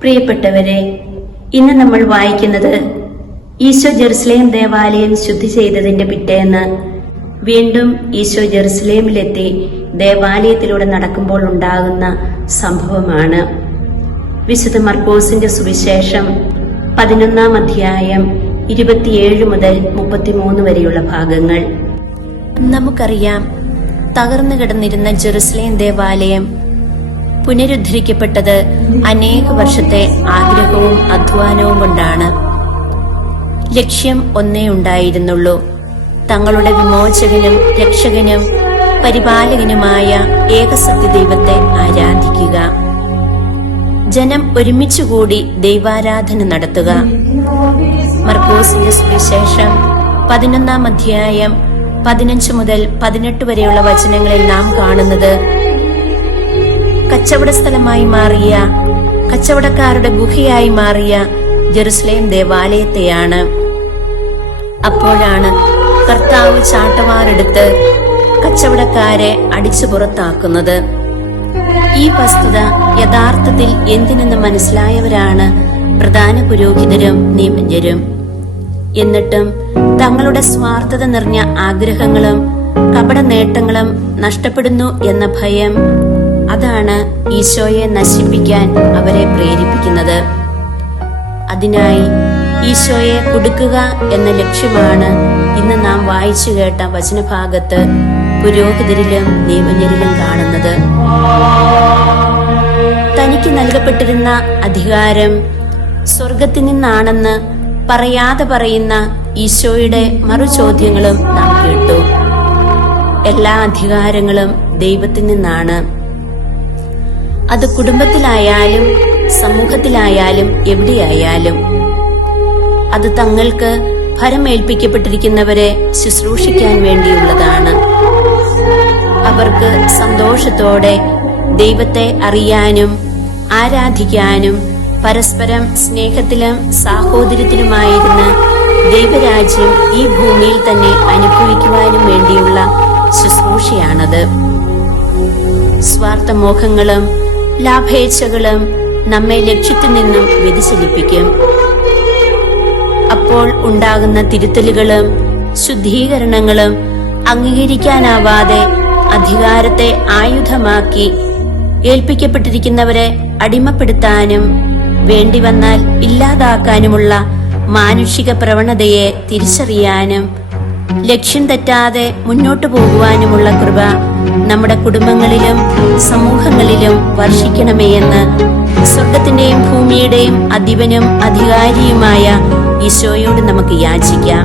പ്രിയപ്പെട്ടവരെ ഇന്ന് നമ്മൾ വായിക്കുന്നത് ഈശോ ജെറുസലേം ദേവാലയം ശുദ്ധി ചെയ്തതിന്റെ പിറ്റേന്ന് വീണ്ടും ഈശോ ജെറുസലേമിലെത്തി ദേവാലയത്തിലൂടെ നടക്കുമ്പോൾ ഉണ്ടാകുന്ന സംഭവമാണ്. വിശുദ്ധ മർക്കോസിന്റെ സുവിശേഷം പതിനൊന്നാം അധ്യായം ഇരുപത്തിയേഴ് മുതൽ മുപ്പത്തിമൂന്ന് വരെയുള്ള ഭാഗങ്ങൾ. നമുക്കറിയാം തകർന്നു കിടന്നിരുന്ന ജെറുസലേം ദേവാലയം പുനരുദ്ധരിക്കപ്പെട്ടത് അനേക വർഷത്തെ ആഗ്രഹവും അധ്വാനവും കൊണ്ടാണ്. ലക്ഷ്യം ഒന്നേ ഉണ്ടായിരുന്നുള്ളൂ. തങ്ങളുടെ വിമോചകനും രക്ഷകനും പരിപാലകനുമായ ഏകസത്യ ദൈവത്തെ ആരാധിക്കുക. ജനം ഒരുമിച്ചുകൂടി ദൈവാരാധന നടത്തുക. മർക്കോസിന്റെ പതിനൊന്നാം അധ്യായം പതിനഞ്ച് മുതൽ പതിനെട്ട് വരെയുള്ള വചനങ്ങളിൽ നാം കാണുന്നത് കച്ചവട സ്ഥലമായി മാറിയ കച്ചവടക്കാരുടെ ഗുഹയായി മാറിയ ജെറുസലേം ദേവാലയത്തെയാണ്. അപ്പോഴാണ് കർത്താവ് ചാട്ടവാറെടുത്ത് കച്ചവടക്കാരെ അടിച്ചു പുറത്താക്കുന്നത്. ഈ വസ്തുത യഥാർത്ഥത്തിൽ എന്തിനെന്ന് മനസ്സിലായവരാണ് പ്രധാന പുരോഹിതരും നിയമജ്ഞരും എന്നിട്ടും തങ്ങളുടെ സ്വാർത്ഥത നിറഞ്ഞ ആഗ്രഹങ്ങളും കപട നേട്ടങ്ങളും നഷ്ടപ്പെടുന്നു എന്ന ഭയം അതാണ് ഈശോയെ നശിപ്പിക്കാൻ അവരെ പ്രേരിപ്പിക്കുന്നത്. അതിനായി ഈശോയെ കൊടുക്കുക എന്ന ലക്ഷ്യമാണ് ഇന്ന് നാം വായിച്ചു കേട്ട വചനഭാഗത്ത് പുരോഹിതരിലും നിയമജ്ഞരിലും കാണുന്നത്. തനിക്ക് നൽകപ്പെട്ടിരുന്ന അധികാരം സ്വർഗത്തിൽ നിന്നാണെന്ന് പറയാതെ പറയുന്ന ഈശോയുടെ മറുചോദ്യങ്ങളും നാം കേട്ടു. എല്ലാ അധികാരങ്ങളും ദൈവത്തിൽ നിന്നാണ്. അത് കുടുംബത്തിലായാലും സമൂഹത്തിലായാലും എവിടെയായാലും. അത് തങ്ങൾക്ക് ഭരമേൽപ്പിക്കപ്പെട്ടിരിക്കുന്നവരെ ശുശ്രൂഷിക്കാൻ വേണ്ടിയുള്ളതാണ്. അവർക്ക് സന്തോഷത്തോടെ ദൈവത്തെ അറിയാനും ആരാധിക്കാനും പരസ്പരം സ്നേഹത്തിലും സാഹോദര്യത്തിലുമായിരുന്ന് ദൈവരാജ്യം ഈ ഭൂമിയിൽ തന്നെ അനുഭവിക്കുവാനും വേണ്ടിയുള്ള ശുശ്രൂഷയാണത്. സ്വാർത്ഥമോഹങ്ങളും ലാഭേച്ഛകളും നമ്മെ ലക്ഷ്യത്തിൽ നിന്നും വ്യതിചലിപ്പിക്കും. അപ്പോൾ ഉണ്ടാകുന്ന തിരുത്തലുകളും ശുദ്ധീകരണങ്ങളും അംഗീകരിക്കാനാവാതെ അധികാരത്തെ ആയുധമാക്കി ഏൽപ്പിക്കപ്പെട്ടിരിക്കുന്നവരെ അടിമപ്പെടുത്താനും വേണ്ടി വന്നാൽ ഇല്ലാതാക്കാനുമുള്ള മാനുഷിക പ്രവണതയെ തിരിച്ചറിയാനും ലക്ഷ്യം തെറ്റാതെ മുന്നോട്ടു പോകുവാനുമുള്ള കൃപ നമ്മുടെ കുടുംബങ്ങളിലും സമൂഹങ്ങളിലും വർഷിക്കണമേ എന്ന് സ്വർഗത്തിന്റെയും ഭൂമിയുടെയും അധിപനും അധികാരിയുമായ ഈശോയോട് നമുക്ക് യാചിക്കാം.